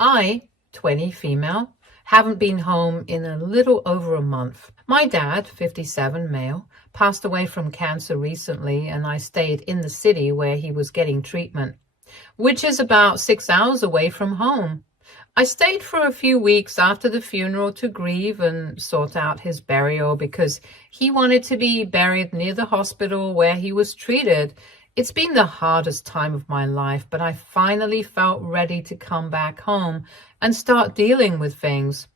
I, 20, female, haven't been home in a little over a month. My dad, 57, male, passed away from cancer recently, and I stayed in the city where he was getting treatment, which is about 6 hours away from home. I stayed for a few weeks after the funeral to grieve and sort out his burial because he wanted to be buried near the hospital where he was treated. It's been the hardest time of my life, but I finally felt ready to come back home and start dealing with things.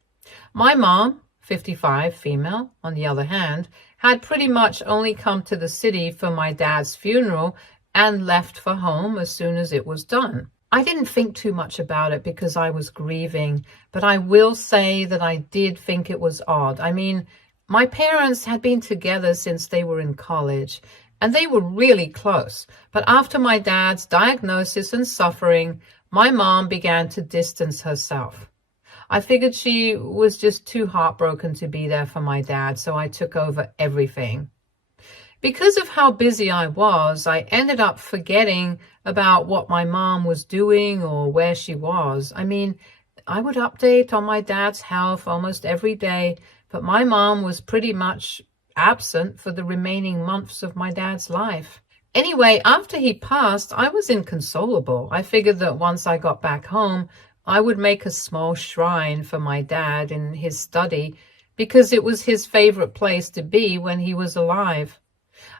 My mom, 55, female, on the other hand, had pretty much only come to the city for my dad's funeral and left for home as soon as it was done. I didn't think too much about it because I was grieving, but I will say that I did think it was odd. I mean, my parents had been together since they were in college, and they were really close. But after my dad's diagnosis and suffering, my mom began to distance herself. I figured she was just too heartbroken to be there for my dad, so I took over everything. Because of how busy I was, I ended up forgetting about what my mom was doing or where she was. I mean, I would update on my dad's health almost every day, but my mom was pretty much absent for the remaining months of my dad's life. Anyway, after he passed, I was inconsolable. I figured that once I got back home, I would make a small shrine for my dad in his study because it was his favorite place to be when he was alive.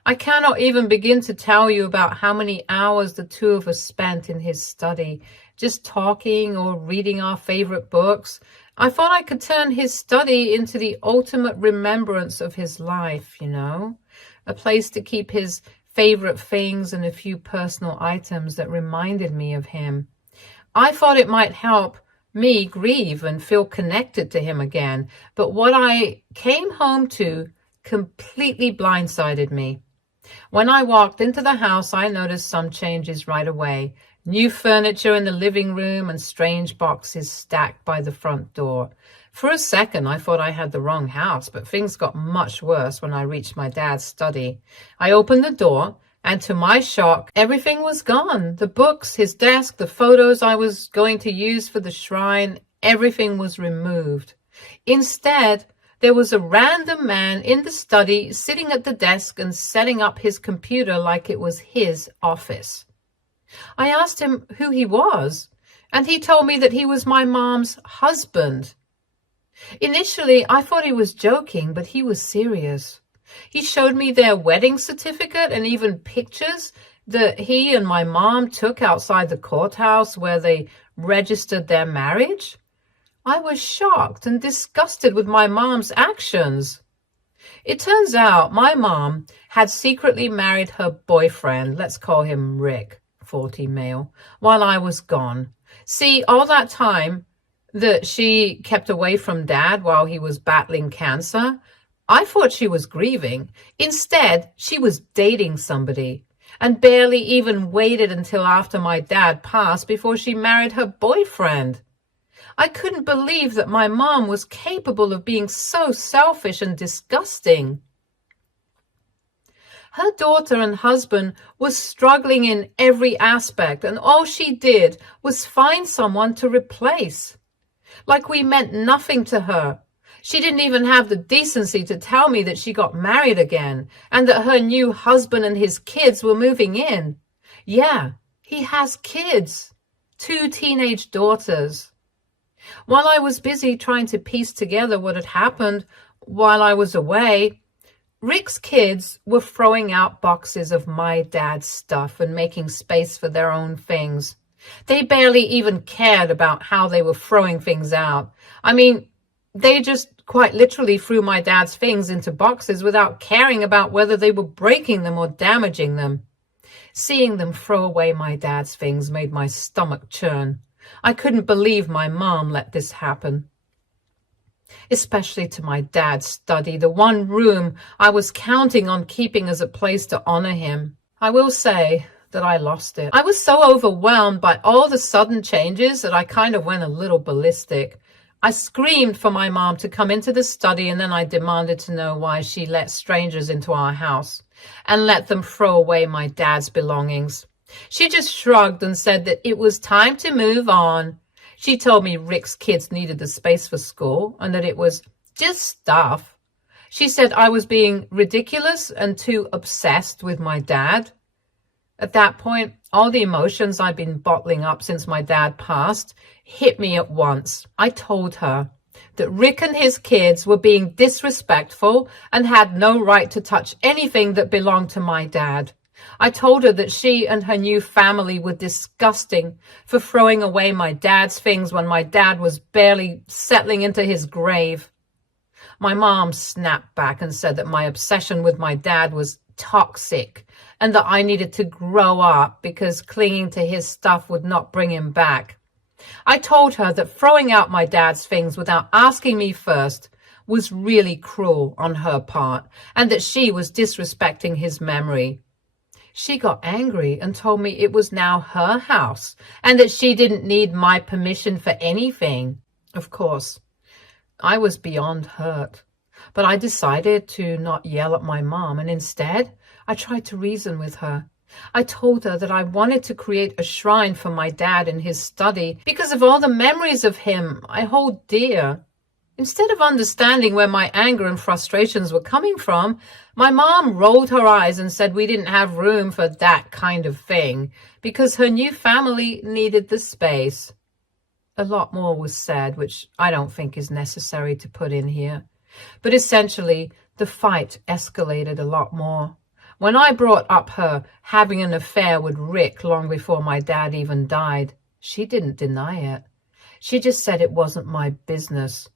I cannot even begin to tell you about how many hours the two of us spent in his study, just talking or reading our favorite books. I thought I could turn his study into the ultimate remembrance of his life, a place to keep his favorite things and a few personal items that reminded me of him. I thought it might help me grieve and feel connected to him again, but what I came home to completely blindsided me. When I walked into the house, I noticed some changes right away. New furniture in the living room and strange boxes stacked by the front door. For a second, I thought I had the wrong house, but things got much worse when I reached my dad's study. I opened the door, and to my shock, everything was gone. The books, his desk, the photos I was going to use for the shrine, everything was removed. Instead, there was a random man in the study sitting at the desk and setting up his computer like it was his office. I asked him who he was, and he told me that he was my mom's husband. Initially, I thought he was joking, but he was serious. He showed me their wedding certificate and even pictures that he and my mom took outside the courthouse where they registered their marriage. I was shocked and disgusted with my mom's actions. It turns out my mom had secretly married her boyfriend, let's call him Rick, 40 male, while I was gone. See, all that time that she kept away from Dad while he was battling cancer, I thought she was grieving. Instead, she was dating somebody and barely even waited until after my dad passed before she married her boyfriend. I couldn't believe that my mom was capable of being so selfish and disgusting. Her daughter and husband was struggling in every aspect, and all she did was find someone to replace. Like we meant nothing to her. She didn't even have the decency to tell me that she got married again and that her new husband and his kids were moving in. Yeah, he has kids, 2 teenage daughters. While I was busy trying to piece together what had happened while I was away, Rick's kids were throwing out boxes of my dad's stuff and making space for their own things. They barely even cared about how they were throwing things out. I mean, they just quite literally threw my dad's things into boxes without caring about whether they were breaking them or damaging them. Seeing them throw away my dad's things made my stomach churn. I couldn't believe my mom let this happen. Especially to my dad's study, the one room I was counting on keeping as a place to honor him. I will say that I lost it. I was so overwhelmed by all the sudden changes that I kind of went a little ballistic. I screamed for my mom to come into the study, and then I demanded to know why she let strangers into our house and let them throw away my dad's belongings. She just shrugged and said that it was time to move on. She told me Rick's kids needed the space for school and that it was just stuff. She said I was being ridiculous and too obsessed with my dad. At that point, all the emotions I'd been bottling up since my dad passed hit me at once. I told her that Rick and his kids were being disrespectful and had no right to touch anything that belonged to my dad. I told her that she and her new family were disgusting for throwing away my dad's things when my dad was barely settling into his grave. My mom snapped back and said that my obsession with my dad was toxic and that I needed to grow up because clinging to his stuff would not bring him back. I told her that throwing out my dad's things without asking me first was really cruel on her part and that she was disrespecting his memory. She got angry and told me it was now her house and that she didn't need my permission for anything. Of course, I was beyond hurt, but I decided to not yell at my mom, and instead I tried to reason with her. I told her that I wanted to create a shrine for my dad in his study because of all the memories of him I hold dear. Instead of understanding where my anger and frustrations were coming from, my mom rolled her eyes and said we didn't have room for that kind of thing because her new family needed the space. A lot more was said, which I don't think is necessary to put in here. But essentially, the fight escalated a lot more. When I brought up her having an affair with Rick long before my dad even died, she didn't deny it. She just said it wasn't my business.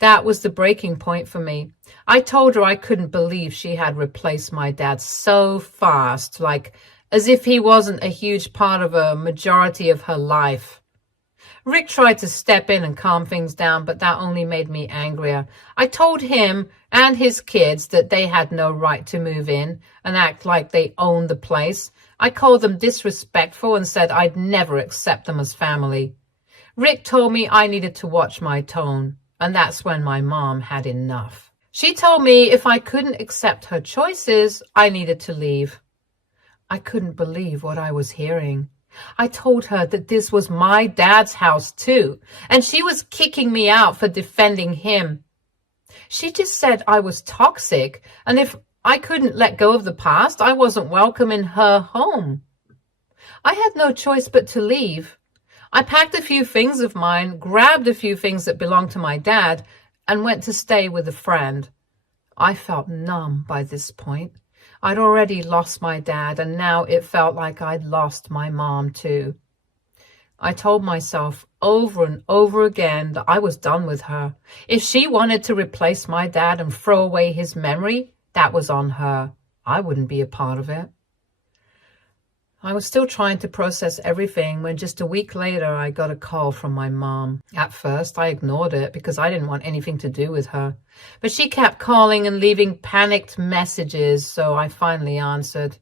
That was the breaking point for me. I told her I couldn't believe she had replaced my dad so fast, like as if he wasn't a huge part of a majority of her life. Rick tried to step in and calm things down, but that only made me angrier. I told him and his kids that they had no right to move in and act like they owned the place. I called them disrespectful and said I'd never accept them as family. Rick told me I needed to watch my tone, and that's when my mom had enough. She told me if I couldn't accept her choices, I needed to leave. I couldn't believe what I was hearing. I told her that this was my dad's house too, and she was kicking me out for defending him. She just said I was toxic, and if I couldn't let go of the past, I wasn't welcome in her home. I had no choice but to leave. I packed a few things of mine, grabbed a few things that belonged to my dad, and went to stay with a friend. I felt numb by this point. I'd already lost my dad, and now it felt like I'd lost my mom too. I told myself over and over again that I was done with her. If she wanted to replace my dad and throw away his memory, that was on her. I wouldn't be a part of it. I was still trying to process everything when just a week later I got a call from my mom. At first I ignored it because I didn't want anything to do with her. But she kept calling and leaving panicked messages, so I finally answered.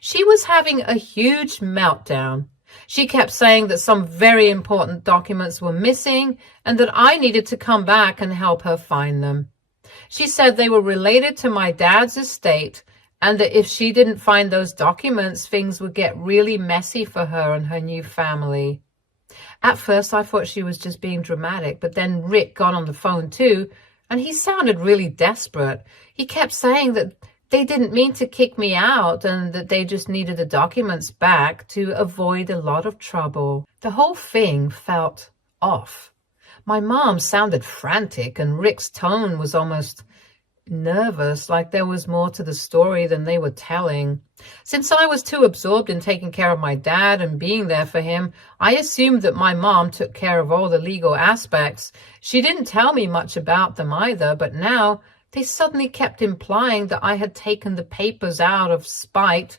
She was having a huge meltdown. She kept saying that some very important documents were missing and that I needed to come back and help her find them. She said they were related to my dad's estate, and that if she didn't find those documents, things would get really messy for her and her new family. At first, I thought she was just being dramatic, but then Rick got on the phone too, and he sounded really desperate. He kept saying that they didn't mean to kick me out and that they just needed the documents back to avoid a lot of trouble. The whole thing felt off. My mom sounded frantic, and Rick's tone was almost nervous, like there was more to the story than they were telling. Since I was too absorbed in taking care of my dad and being there for him, I assumed that my mom took care of all the legal aspects. She didn't tell me much about them either, but now they suddenly kept implying that I had taken the papers out of spite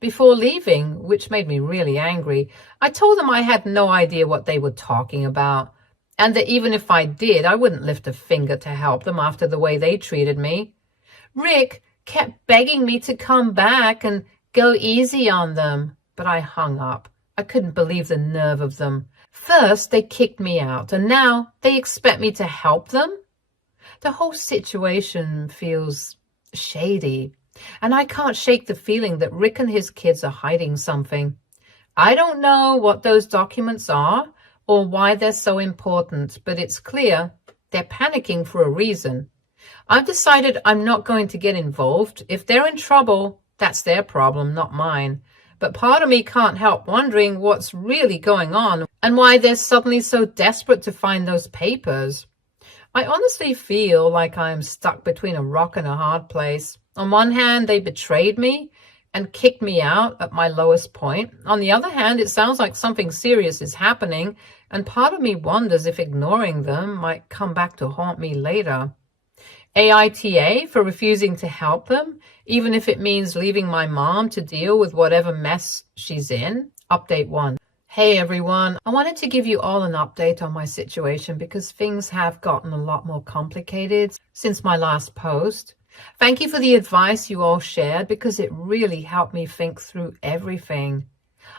before leaving, which made me really angry. I told them I had no idea what they were talking about, and that even if I did, I wouldn't lift a finger to help them after the way they treated me. Rick kept begging me to come back and go easy on them, but I hung up. I couldn't believe the nerve of them. First, they kicked me out, and now they expect me to help them? The whole situation feels shady, and I can't shake the feeling that Rick and his kids are hiding something. I don't know what those documents are, or why they're so important, but it's clear they're panicking for a reason. I've decided I'm not going to get involved. If they're in trouble, that's their problem, not mine. But part of me can't help wondering what's really going on and why they're suddenly so desperate to find those papers. I honestly feel like I'm stuck between a rock and a hard place. On one hand, they betrayed me and kicked me out at my lowest point. On the other hand, it sounds like something serious is happening, and part of me wonders if ignoring them might come back to haunt me later. AITA for refusing to help them, even if it means leaving my mom to deal with whatever mess she's in. Update 1. Hey everyone, I wanted to give you all an update on my situation because things have gotten a lot more complicated since my last post. Thank you for the advice you all shared because it really helped me think through everything.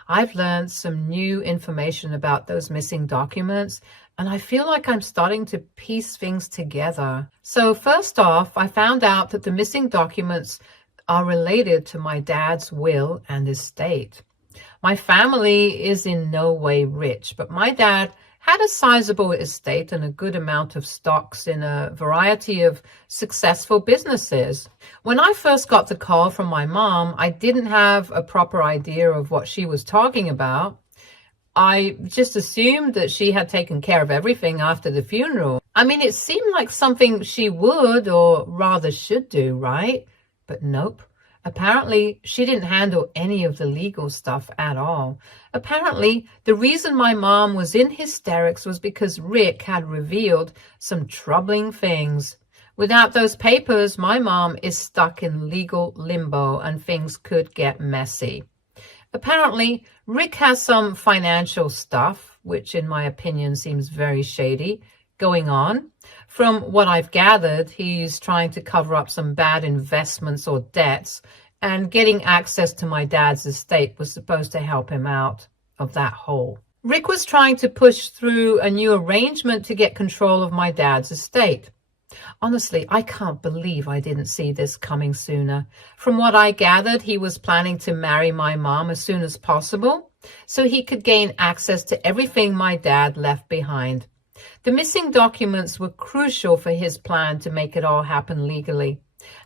I've learned some new information about those missing documents, and I feel like I'm starting to piece things together. So first off, I found out that the missing documents are related to my dad's will and estate. My family is in no way rich, but my dad had a sizable estate and a good amount of stocks in a variety of successful businesses. When I first got the call from my mom, I didn't have a proper idea of what she was talking about. I just assumed that she had taken care of everything after the funeral. I mean, it seemed like something she would, or rather should do, right? But nope. Apparently, she didn't handle any of the legal stuff at all. Apparently, the reason my mom was in hysterics was because Rick had revealed some troubling things. Without those papers, my mom is stuck in legal limbo and things could get messy. Apparently, Rick has some financial stuff, which in my opinion seems very shady, going on. From what I've gathered, he's trying to cover up some bad investments or debts, and getting access to my dad's estate was supposed to help him out of that hole. Rick was trying to push through a new arrangement to get control of my dad's estate. Honestly, I can't believe I didn't see this coming sooner. From what I gathered, he was planning to marry my mom as soon as possible so he could gain access to everything my dad left behind. The missing documents were crucial for his plan to make it all happen legally.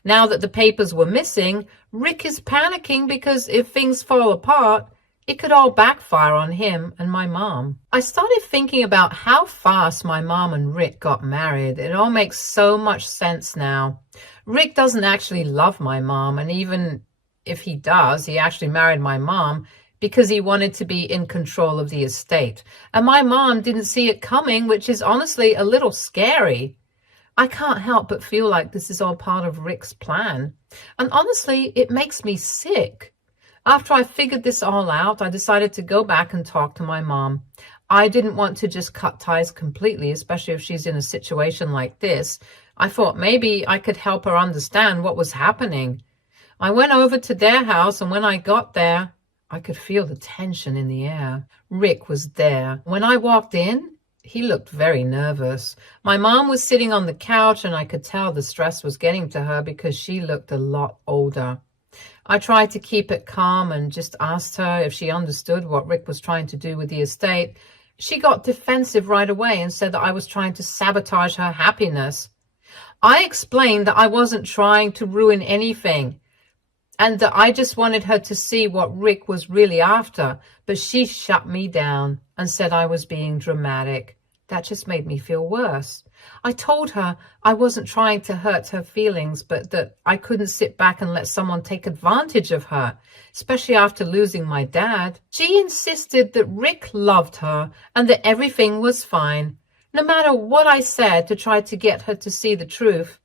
Now that the papers were missing, Rick is panicking because if things fall apart, it could all backfire on him and my mom. I started thinking about how fast my mom and Rick got married. It all makes so much sense now. Rick doesn't actually love my mom, and even if he does, he actually married my mom because he wanted to be in control of the estate. And my mom didn't see it coming, which is honestly a little scary. I can't help but feel like this is all part of Rick's plan. And honestly, it makes me sick. After I figured this all out, I decided to go back and talk to my mom. I didn't want to just cut ties completely, especially if she's in a situation like this. I thought maybe I could help her understand what was happening. I went over to their house, and when I got there, I could feel the tension in the air. Rick was there. When I walked in, he looked very nervous. My mom was sitting on the couch, and I could tell the stress was getting to her because she looked a lot older. I tried to keep it calm and just asked her if she understood what Rick was trying to do with the estate. She got defensive right away and said that I was trying to sabotage her happiness. I explained that I wasn't trying to ruin anything and that I just wanted her to see what Rick was really after, but she shut me down and said I was being dramatic. That just made me feel worse. I told her I wasn't trying to hurt her feelings, but that I couldn't sit back and let someone take advantage of her, especially after losing my dad. She insisted that Rick loved her and that everything was fine. No matter what I said to try to get her to see the truth,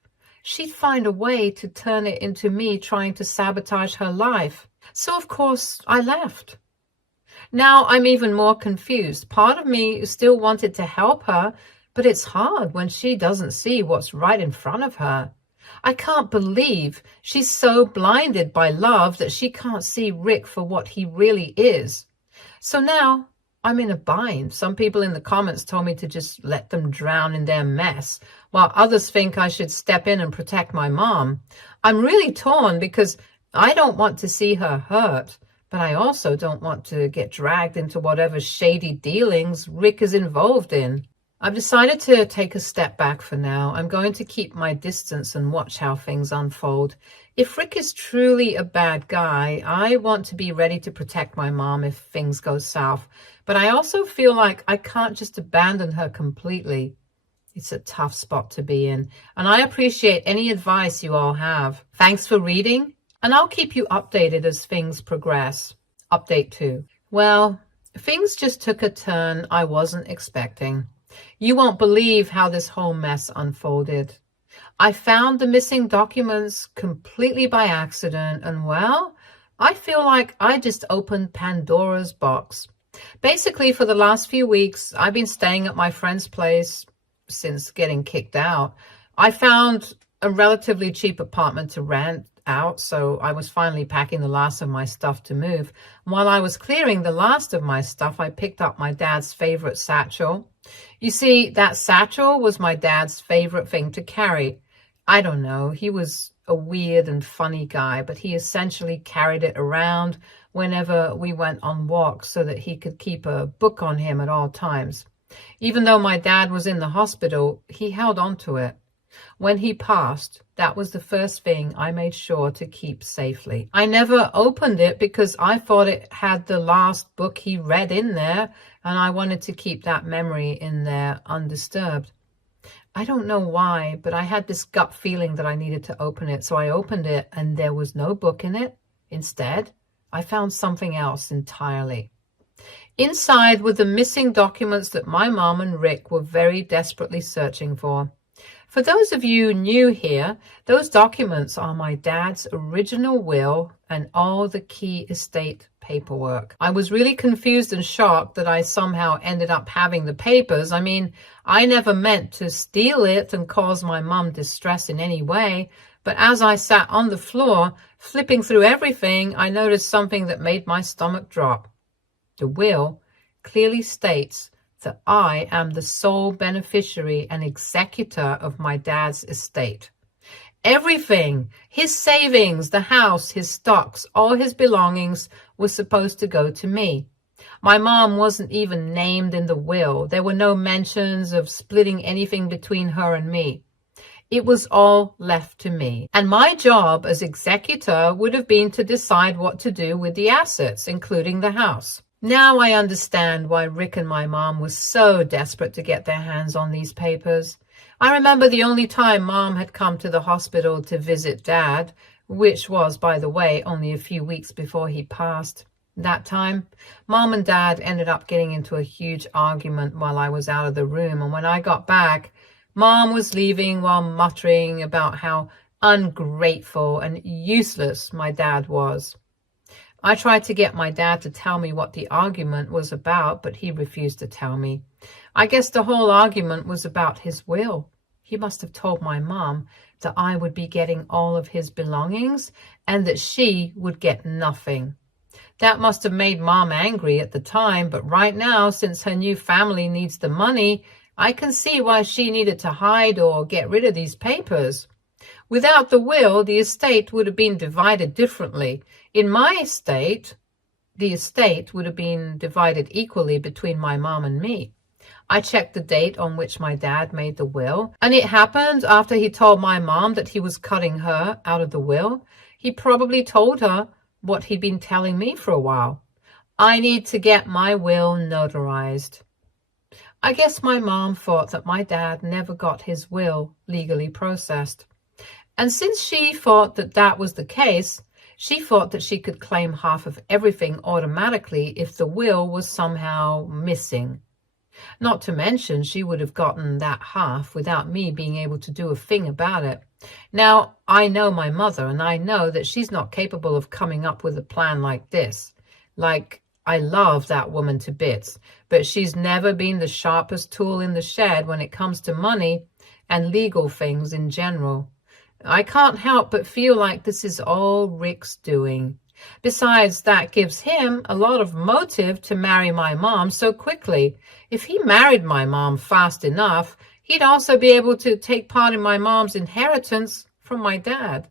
she'd find a way to turn it into me trying to sabotage her life. So of course I left. Now I'm even more confused. Part of me still wanted to help her, but it's hard when she doesn't see what's right in front of her. I can't believe she's so blinded by love that she can't see Rick for what he really is. So now I'm in a bind. Some people in the comments told me to just let them drown in their mess, while others think I should step in and protect my mom. I'm really torn because I don't want to see her hurt, but but I also don't want to get dragged into whatever shady dealings Rick is involved in. I've decided to take a step back for now. I'm going to keep my distance and watch how things unfold. If Rick is truly a bad guy, I want to be ready to protect my mom if things go south. But I also feel like I can't just abandon her completely. It's a tough spot to be in, and I appreciate any advice you all have. Thanks for reading, and I'll keep you updated as things progress. Update 2. Well, things just took a turn I wasn't expecting. You won't believe how this whole mess unfolded. I found the missing documents completely by accident, and well, I feel like I just opened Pandora's box. Basically, for the last few weeks, I've been staying at my friend's place since getting kicked out. I found a relatively cheap apartment to rent out, so I was finally packing the last of my stuff to move. While I was clearing the last of my stuff, I picked up my dad's favorite satchel. You see, that satchel was my dad's favorite thing to carry. I don't know, he was a weird and funny guy, but he essentially carried it around whenever we went on walks so that he could keep a book on him at all times. Even though my dad was in the hospital, he held on to it. When he passed, that was the first thing I made sure to keep safely. I never opened it because I thought it had the last book he read in there, and I wanted to keep that memory in there undisturbed. I don't know why, but I had this gut feeling that I needed to open it, so I opened it and there was no book in it. Instead, I found something else entirely. Inside were the missing documents that my mom and Rick were very desperately searching for. For those of you new here, those documents are my dad's original will and all the key estate paperwork. I was really confused and shocked that I somehow ended up having the papers. I mean, I never meant to steal it and cause my mom distress in any way, but as I sat on the floor, flipping through everything, I noticed something that made my stomach drop. The will clearly states that I am the sole beneficiary and executor of my dad's estate. Everything, his savings, the house, his stocks, all his belongings was supposed to go to me. My mom wasn't even named in the will. There were no mentions of splitting anything between her and me. It was all left to me. And my job as executor would have been to decide what to do with the assets, including the house. Now I understand why Rick and my mom were so desperate to get their hands on these papers. I remember the only time Mom had come to the hospital to visit Dad, which was, by the way, only a few weeks before he passed. That time, Mom and Dad ended up getting into a huge argument while I was out of the room, and when I got back, Mom was leaving while muttering about how ungrateful and useless my dad was. I tried to get my dad to tell me what the argument was about, but he refused to tell me. I guess the whole argument was about his will. He must have told my mom that I would be getting all of his belongings and that she would get nothing. That must have made Mom angry at the time, but right now, since her new family needs the money, I can see why she needed to hide or get rid of these papers. Without the will, the estate would have been divided differently. In my estate, the estate would have been divided equally between my mom and me. I checked the date on which my dad made the will, and it happened after he told my mom that he was cutting her out of the will. He probably told her what he'd been telling me for a while. I need to get my will notarized. I guess my mom thought that my dad never got his will legally processed. And since she thought that that was the case, she thought that she could claim half of everything automatically if the will was somehow missing. Not to mention, she would have gotten that half without me being able to do a thing about it. Now, I know my mother, and I know that she's not capable of coming up with a plan like this. Like, I love that woman to bits, but she's never been the sharpest tool in the shed when it comes to money and legal things in general. I can't help but feel like this is all Rick's doing. Besides, that gives him a lot of motive to marry my mom so quickly. If he married my mom fast enough, he'd also be able to take part in my mom's inheritance from my dad.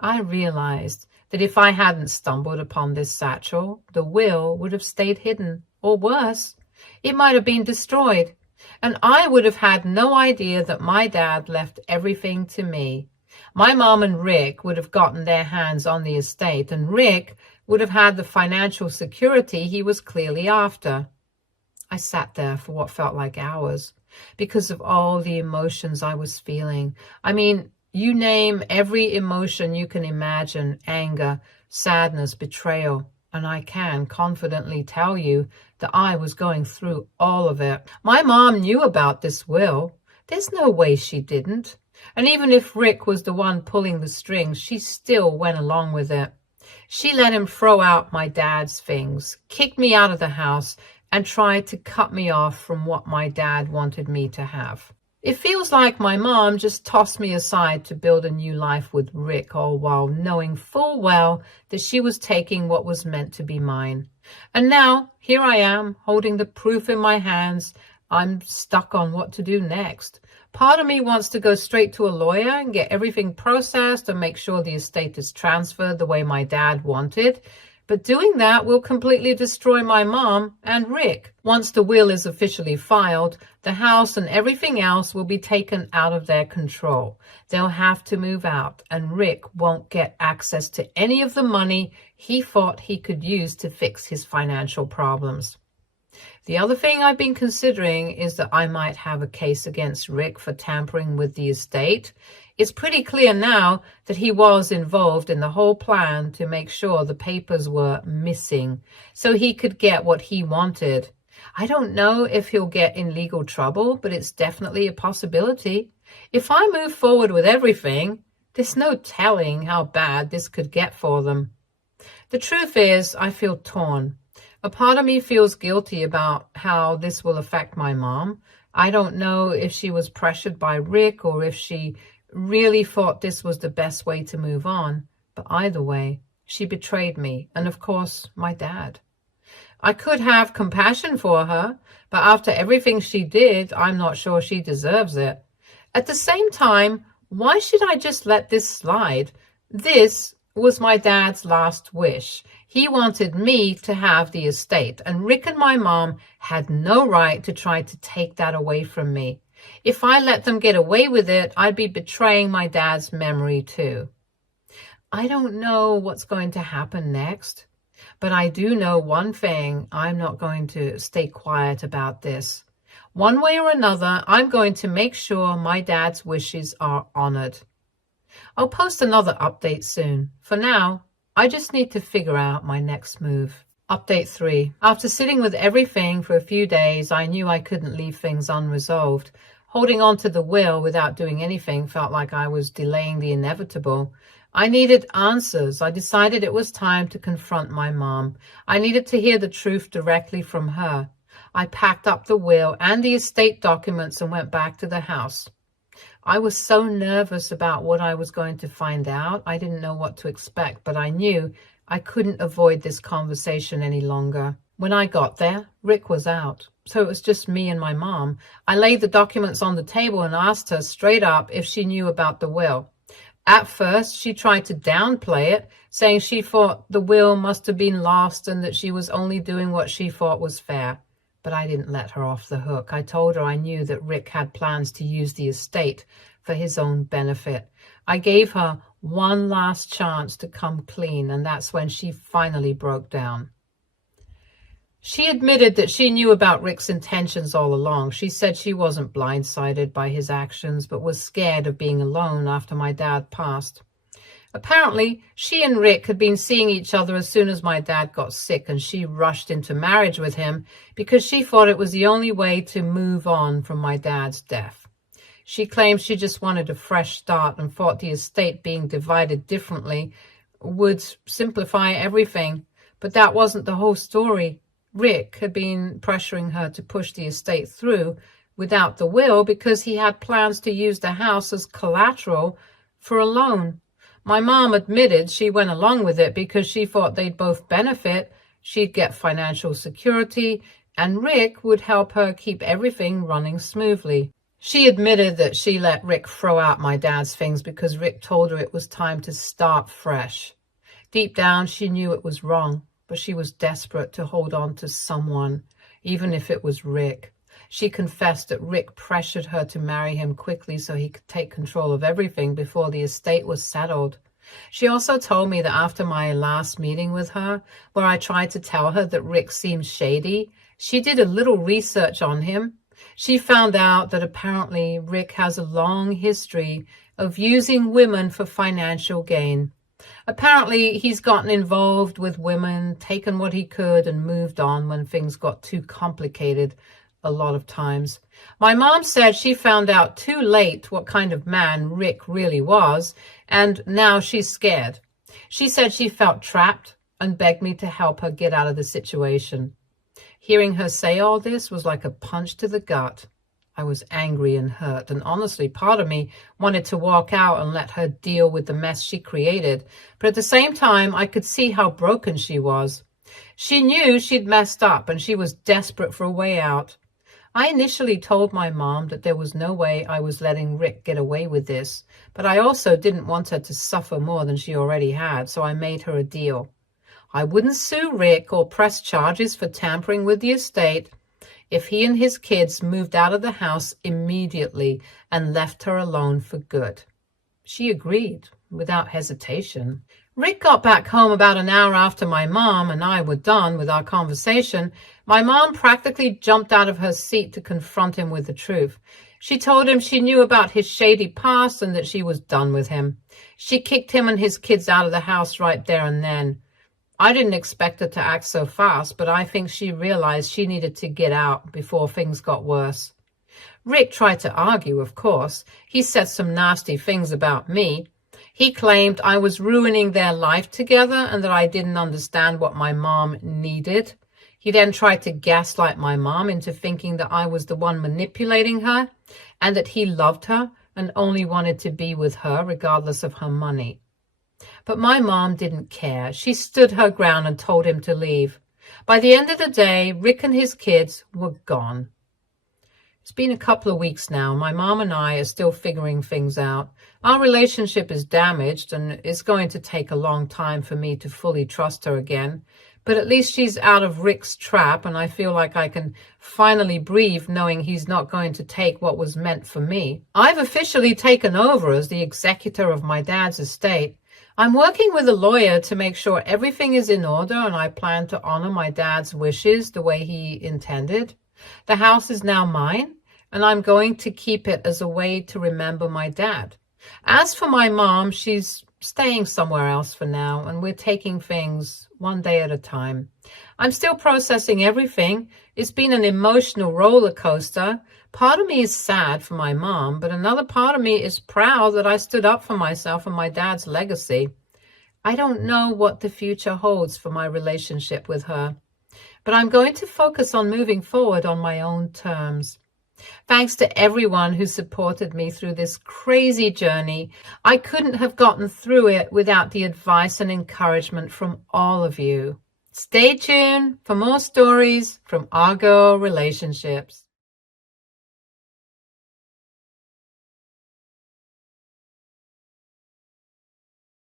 I realized that if I hadn't stumbled upon this satchel, the will would have stayed hidden, or worse, it might have been destroyed, and I would have had no idea that my dad left everything to me. My mom and Rick would have gotten their hands on the estate, and Rick would have had the financial security he was clearly after. I sat there for what felt like hours because of all the emotions I was feeling. I mean, you name every emotion you can imagine: anger, sadness, betrayal, and I can confidently tell you that I was going through all of it. My mom knew about this will. There's no way she didn't. And even if Rick was the one pulling the strings, she still went along with it. She let him throw out my dad's things, kick me out of the house, and tried to cut me off from what my dad wanted me to have. It feels like my mom just tossed me aside to build a new life with Rick, all while knowing full well that she was taking what was meant to be mine. And now, here I am, holding the proof in my hands. I'm stuck on what to do next. Part of me wants to go straight to a lawyer and get everything processed and make sure the estate is transferred the way my dad wanted. But doing that will completely destroy my mom and Rick. Once the will is officially filed, the house and everything else will be taken out of their control. They'll have to move out, and Rick won't get access to any of the money he thought he could use to fix his financial problems. The other thing I've been considering is that I might have a case against Rick for tampering with the estate. It's pretty clear now that he was involved in the whole plan to make sure the papers were missing so he could get what he wanted. I don't know if he'll get in legal trouble, but it's definitely a possibility. If I move forward with everything, there's no telling how bad this could get for them. The truth is, I feel torn. A part of me feels guilty about how this will affect my mom. I don't know if she was pressured by Rick or if she really thought this was the best way to move on. But either way, she betrayed me and, of course, my dad. I could have compassion for her, but after everything she did, I'm not sure she deserves it. At the same time, why should I just let this slide? This was my dad's last wish. He wanted me to have the estate, and Rick and my mom had no right to try to take that away from me. If I let them get away with it, I'd be betraying my dad's memory too. I don't know what's going to happen next, but I do know one thing: I'm not going to stay quiet about this. One way or another, I'm going to make sure my dad's wishes are honored. I'll post another update soon. For now, I just need to figure out my next move. Update 3. After sitting with everything for a few days, I knew I couldn't leave things unresolved. Holding on to the will without doing anything felt like I was delaying the inevitable. I needed answers. I decided it was time to confront my mom. I needed to hear the truth directly from her. I packed up the will and the estate documents and went back to the house. I was so nervous about what I was going to find out. I didn't know what to expect, but I knew I couldn't avoid this conversation any longer. When I got there, Rick was out, so it was just me and my mom. I laid the documents on the table and asked her straight up if she knew about the will. At first, she tried to downplay it, saying she thought the will must have been lost and that she was only doing what she thought was fair. But I didn't let her off the hook. I told her I knew that Rick had plans to use the estate for his own benefit. I gave her one last chance to come clean, and that's when she finally broke down. She admitted that she knew about Rick's intentions all along. She said she wasn't blindsided by his actions, but was scared of being alone after my dad passed. Apparently, she and Rick had been seeing each other as soon as my dad got sick, and she rushed into marriage with him because she thought it was the only way to move on from my dad's death. She claimed she just wanted a fresh start and thought the estate being divided differently would simplify everything. But that wasn't the whole story. Rick had been pressuring her to push the estate through without the will because he had plans to use the house as collateral for a loan. My mom admitted she went along with it because she thought they'd both benefit. She'd get financial security, and Rick would help her keep everything running smoothly. She admitted that she let Rick throw out my dad's things because Rick told her it was time to start fresh. Deep down, she knew it was wrong, but she was desperate to hold on to someone, even if it was Rick. She confessed that Rick pressured her to marry him quickly so he could take control of everything before the estate was settled. She also told me that after my last meeting with her, where I tried to tell her that Rick seemed shady, she did a little research on him. She found out that apparently Rick has a long history of using women for financial gain. Apparently, he's gotten involved with women, taken what he could, and moved on when things got too complicated a lot of times. My mom said she found out too late what kind of man Rick really was, and now she's scared. She said she felt trapped and begged me to help her get out of the situation. Hearing her say all this was like a punch to the gut. I was angry and hurt, and honestly, part of me wanted to walk out and let her deal with the mess she created. But at the same time, I could see how broken she was. She knew she'd messed up, and she was desperate for a way out. I initially told my mom that there was no way I was letting Rick get away with this, but I also didn't want her to suffer more than she already had, so I made her a deal. I wouldn't sue Rick or press charges for tampering with the estate if he and his kids moved out of the house immediately and left her alone for good. She agreed without hesitation. Rick got back home about an hour after my mom and I were done with our conversation. My mom practically jumped out of her seat to confront him with the truth. She told him she knew about his shady past and that she was done with him. She kicked him and his kids out of the house right there and then. I didn't expect her to act so fast, but I think she realized she needed to get out before things got worse. Rick tried to argue, of course. He said some nasty things about me. He claimed I was ruining their life together and that I didn't understand what my mom needed. He then tried to gaslight my mom into thinking that I was the one manipulating her and that he loved her and only wanted to be with her regardless of her money. But my mom didn't care. She stood her ground and told him to leave. By the end of the day, Rick and his kids were gone. It's been a couple of weeks now. My mom and I are still figuring things out. Our relationship is damaged, and it's going to take a long time for me to fully trust her again. But at least she's out of Rick's trap, and I feel like I can finally breathe knowing he's not going to take what was meant for me. I've officially taken over as the executor of my dad's estate. I'm working with a lawyer to make sure everything is in order, and I plan to honor my dad's wishes the way he intended. The house is now mine, and I'm going to keep it as a way to remember my dad. As for my mom, she's staying somewhere else for now, and we're taking things one day at a time. I'm still processing everything. It's been an emotional roller coaster. Part of me is sad for my mom, but another part of me is proud that I stood up for myself and my dad's legacy. I don't know what the future holds for my relationship with her, but I'm going to focus on moving forward on my own terms. Thanks to everyone who supported me through this crazy journey. I couldn't have gotten through it without the advice and encouragement from all of you. Stay tuned for more stories from Our Girl Relationships.